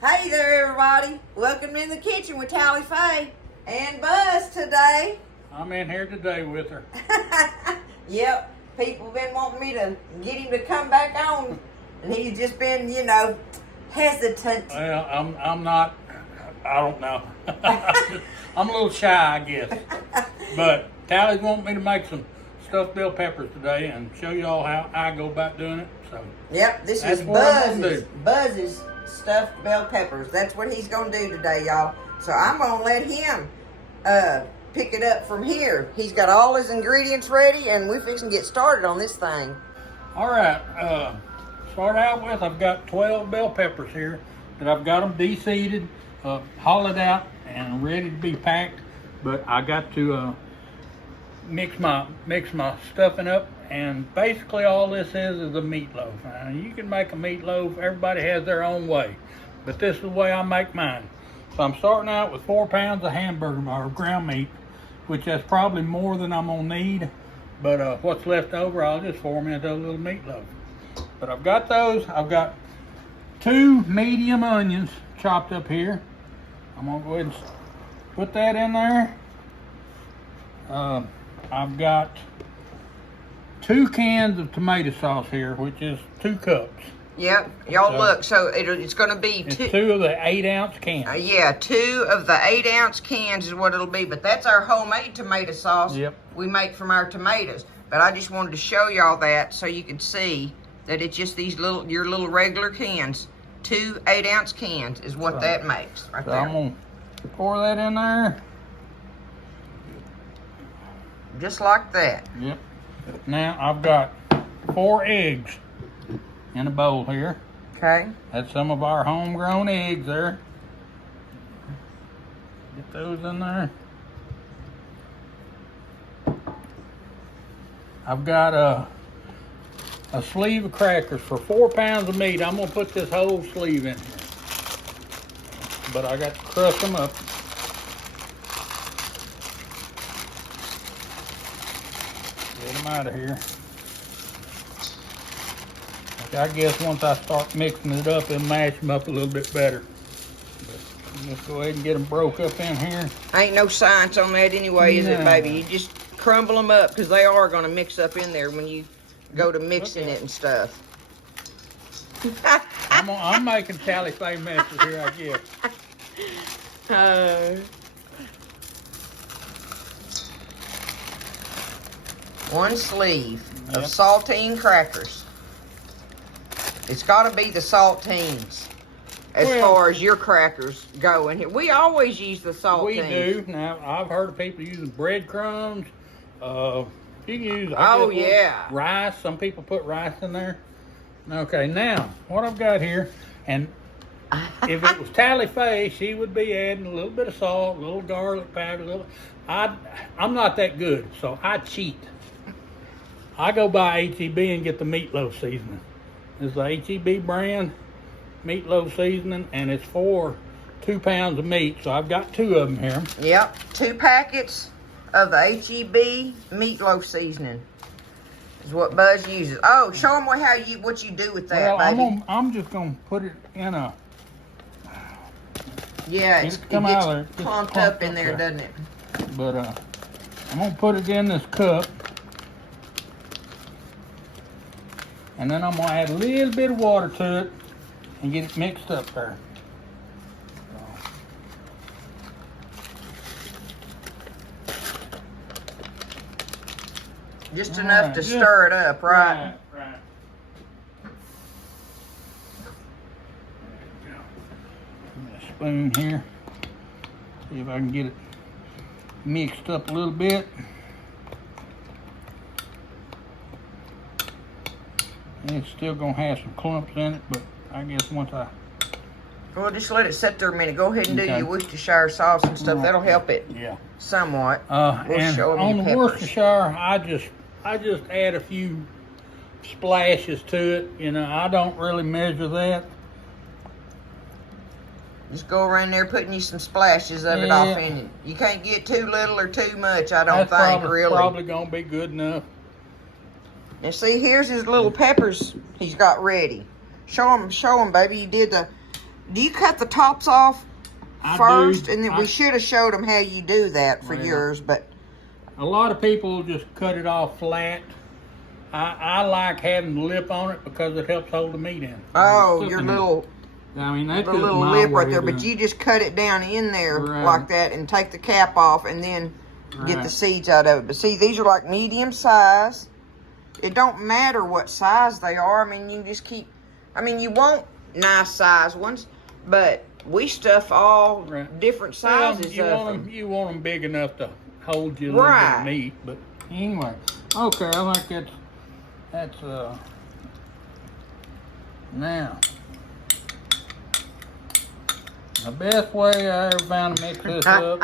Hey there, everybody. Welcome in the kitchen with Tally Faye and Buzz today. I'm in here today with her. Yep, people been wanting me to get him to come back on, and he's just been, hesitant. Well, I'm not, I don't know. I'm a little shy, I guess. But Tally's wanting me to make some stuffed bell peppers today and show you all how I go about doing it. So Yep, this that's is what I'm gonna Buzz's stuffed bell peppers. That's what he's gonna do today, y'all. So I'm gonna let him pick it up from here. He's got all his ingredients ready, and we're fixing to get started on this thing. All right, start out with, I've got 12 bell peppers here that I've got them de-seeded, hollowed out, and ready to be packed. But I got to mix my stuffing up, and basically all this is a meatloaf. Now, you can make a meatloaf, everybody has their own way, but this is the way I make mine. So I'm starting out with 4 pounds of hamburger or ground meat, which is probably more than I'm gonna need, but what's left over I'll just form into a little meatloaf. But I've got those. I've got 2 medium onions chopped up here. I'm gonna go ahead and put that in there. I've got 2 cans of tomato sauce here, which is 2 cups. Yep, y'all look. So it's going to be It's 2 of the 8-ounce cans. Yeah, 2 of the 8-ounce cans is what it'll be. But that's our homemade tomato sauce. Yep. We make from our tomatoes. But I just wanted to show y'all that so you can see that it's just these your little regular cans. 2 8-ounce cans is what that makes right So there. I'm gonna pour that in there. Just like that. Yep. Now I've got 4 eggs in a bowl here. Okay. That's some of our homegrown eggs there. Get those in there. I've got a sleeve of crackers for 4 pounds of meat. I'm gonna put this whole sleeve in here, but I got to crush them up. Get them out of here. I guess once I start mixing it up, it'll mash them up a little bit better. But just go ahead and get them broke up in here. Ain't no science on that anyway, is it, No. baby? You just crumble them up because they are going to mix up in there when you go to mixing it and stuff. I'm making Tally Faye messes here, I guess. One sleeve of Yep. saltine crackers. It's got to be the saltines as Well, far as your crackers go in here. We always use the saltines. We do. Now, I've heard of people using breadcrumbs. You can use rice. Some people put rice in there. Okay, now, what I've got here, and if it was Tally Faye, she would be adding a little bit of salt, a little garlic powder, I'm not that good, so I cheat. I go buy H-E-B and get the meatloaf seasoning. It's the H-E-B brand meatloaf seasoning, and it's for 2 pounds of meat, so I've got 2 of them here. Yep, 2 packets of the H-E-B meatloaf seasoning is what Buzz uses. Oh, show them what you do with that, Well, baby. I'm just gonna put it in a. Yeah, It it come gets out of there. It gets clumped clumped up in up there, there. doesn't it? But I'm gonna put it in this cup, and then I'm gonna add a little bit of water to it and get it mixed up there. Just All enough right, to just- stir it up, right? Right. There you go. Spoon here. See if I can get it mixed up a little bit. And it's still gonna have some clumps in it, but I guess once I Well, just let it sit there a minute. Go ahead and do Okay. your Worcestershire sauce and stuff. That'll help it yeah. somewhat. And show 'em on your the peppers. Worcestershire, I just add a few splashes to it. You know, I don't really measure that. Just go around there putting you some splashes of it Yeah. off in it. You can't get too little or too much, I don't think, really. Probably gonna be good enough. And see, here's his little peppers he's got ready. Show him, baby. You did Do you cut the tops off I first? do. And then we should have showed them how you do that for Well, yours, but A lot of people just cut it off flat. I like having the lip on it because it helps hold the meat in. oh, It's your cooking it. little I mean, that's the just little my lip right way there, of but doing you just cut it down in there Right. like that and take the cap off and then get the Right. seeds out of it. But see, these are like medium size. It don't matter what size they are. I mean, you just keep, I mean, you want nice size ones, but we stuff all Right. different Well, sizes you of want them. them, you want them big enough to hold you a little bit Right. of meat. But anyway, okay, I think that's now. The best way I ever found to mix this up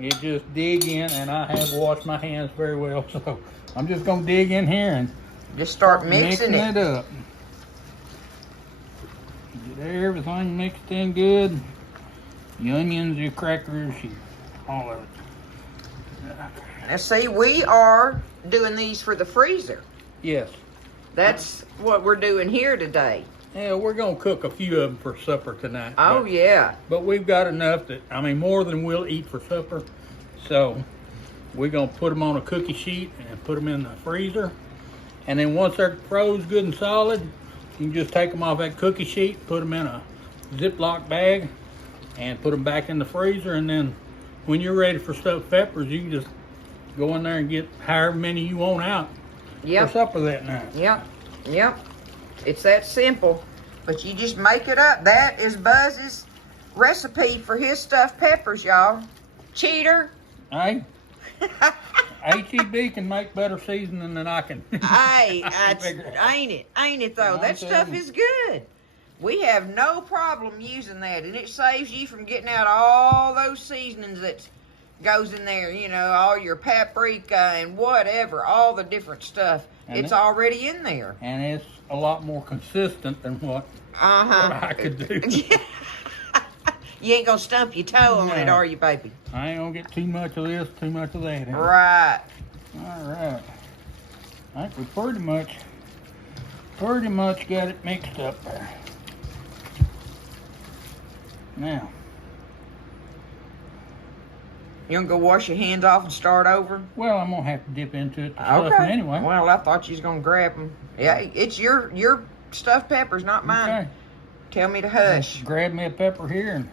is just dig in, and I have washed my hands very well, so I'm just gonna dig in here and Just start mixing it. up. Get everything mixed in good. The onions, the crackers, all of it. Now see, we are doing these for the freezer. Yes. That's what we're doing here today. Yeah, we're gonna cook a few of them for supper tonight. Oh yeah. But we've got enough that, I mean, more than we'll eat for supper. So we're gonna put them on a cookie sheet and put them in the freezer. And then once they're froze good and solid, you can just take them off that cookie sheet, put them in a Ziploc bag, and put them back in the freezer. And then when you're ready for stuffed peppers, you can just go in there and get however many you want out Yep. for supper that night. Yep. Yep. It's that simple. But you just make it up. That is Buzz's recipe for his stuffed peppers, y'all. Cheater. Hey, HEB can make better seasoning than I can. Hey, figure it ain't it? Ain't it though? I'm That telling stuff you. is good. We have no problem using that, and it saves you from getting out all those seasonings that goes in there. You know, all your paprika and whatever, all the different stuff. And It's it- already in there. And it's a lot more consistent than what Uh-huh. I could do. You ain't gonna stump your toe on it, No. are you, baby? I ain't gonna get too much of this, too much of that. Right. All right. I think we pretty much got it mixed up there. Now, You gonna go wash your hands off and start over? well, I'm gonna have to dip into it to stuff them anyway. Well, I thought you was gonna grab them. Yeah, it's your stuffed peppers, not mine. Okay. Tell me to hush. Just grab me a pepper here and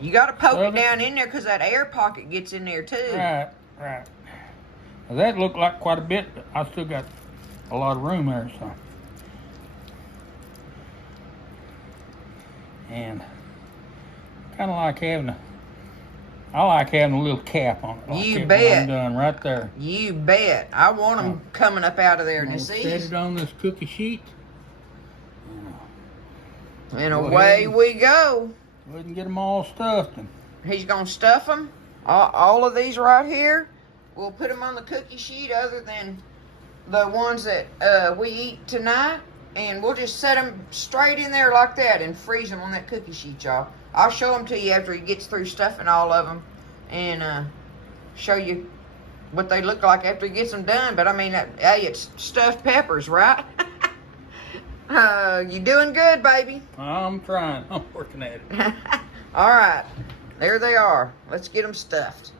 You gotta poke Well, it down in there because that air pocket gets in there too. right. Now, that looked like quite a bit, but I still got a lot of room there, so. And kind of like I like having a little cap on it. Like You it when bet. I'm done right there. You bet. I want them coming up out of there. I'm And gonna set see, it on this cookie sheet. and Go away ahead. we go. We can get them all stuffed. And He's gonna stuff them. All of these right here. We'll put them on the cookie sheet, other than the ones that we eat tonight, and we'll just set them straight in there like that and freeze them on that cookie sheet, y'all. I'll show them to you after he gets through stuffing all of them, and show you what they look like after he gets them done. But I mean, hey, it's stuffed peppers, right? You doing good, baby? I'm trying. I'm working at it. All right, there they are. Let's get them stuffed.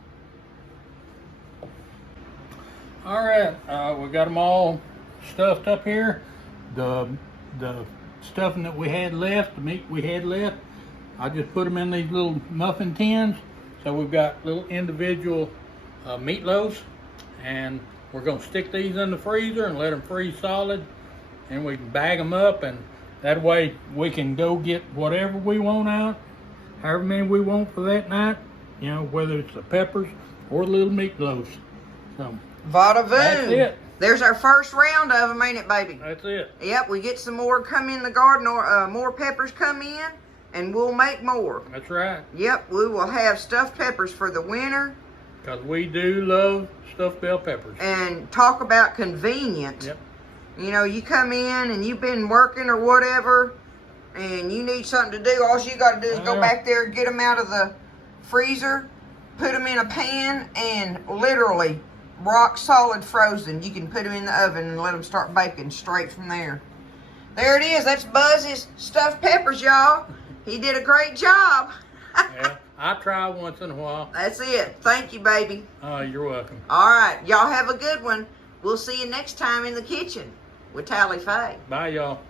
All right, we got them all stuffed up here. The stuffing that we had left, the meat we had left, I just put them in these little muffin tins. So we've got little individual meatloaves, and we're gonna stick these in the freezer and let them freeze solid, and we can bag them up, and that way we can go get whatever we want out, however many we want for that night. You know, whether it's the peppers or the little meatloaves. So. Vada voom. That's it. There's our first round of them, ain't it, baby? That's it. Yep, we get some more come in the garden, or more peppers come in, and we'll make more. That's right. Yep, we will have stuffed peppers for the winter. Because we do love stuffed bell peppers. And talk about convenient. Yep. You know, you come in and you've been working or whatever, and you need something to do. All you got to do is go Yeah. back there, get them out of the freezer, put them in a pan, and literally rock solid frozen. You can put them in the oven and let them start baking straight from there. There it is. That's Buzzy's stuffed peppers, y'all. He did a great job. Yeah, I try once in a while. That's it. Thank you, baby. You're welcome. All right. Y'all have a good one. We'll see you next time in the kitchen with Tally Faye. Bye, y'all.